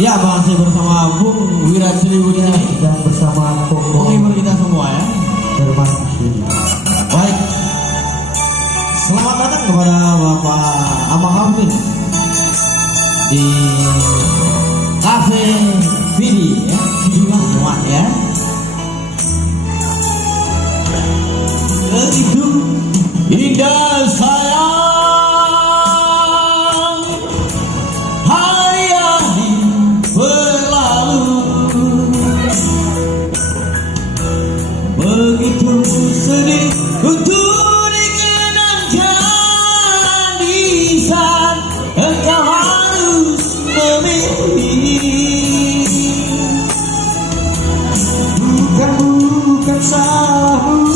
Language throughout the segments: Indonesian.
Ya, masih bersama Bung Wira Ciliwudi dan bersama penghibur kita semua ya. Terima kasih. Baik, selamat datang kepada Bapak Amang Hafiz di Cafe Vidi ya, semua ya. Hidup indah sayang, hari-hari berlalu, begitu sedih untuk dikenangkan di saat engkau harus memilih. Bukan salahmu,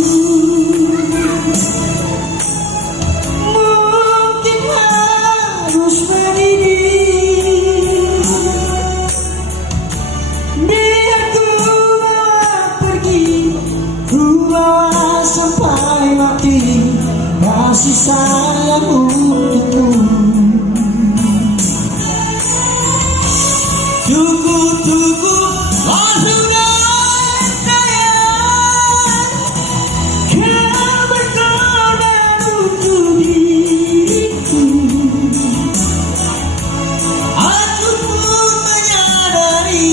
mungkin harus berdiri. Biar ku bawa pergi, ku bawa sampai mati kasih sayangmu itu. Cukup sudah sayang, kau berkorban untuk diriku. Aku pun menyadari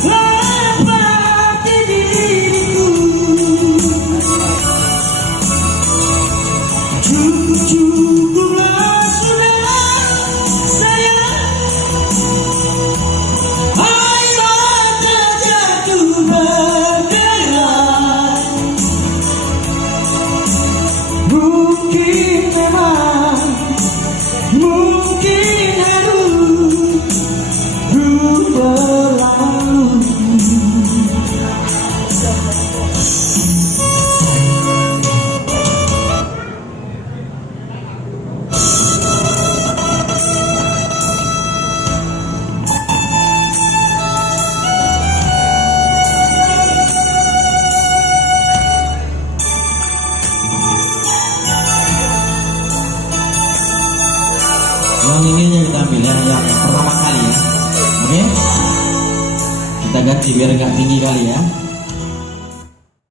lepas diriku. Cukuplah sudah sayang, air mata jatuh berderai. Mungkin memang, mungkin harus berlalu. Yang ini aja kita ambil ya, yang pertama kali ya. Oke, kita ganti biar nggak tinggi kali ya.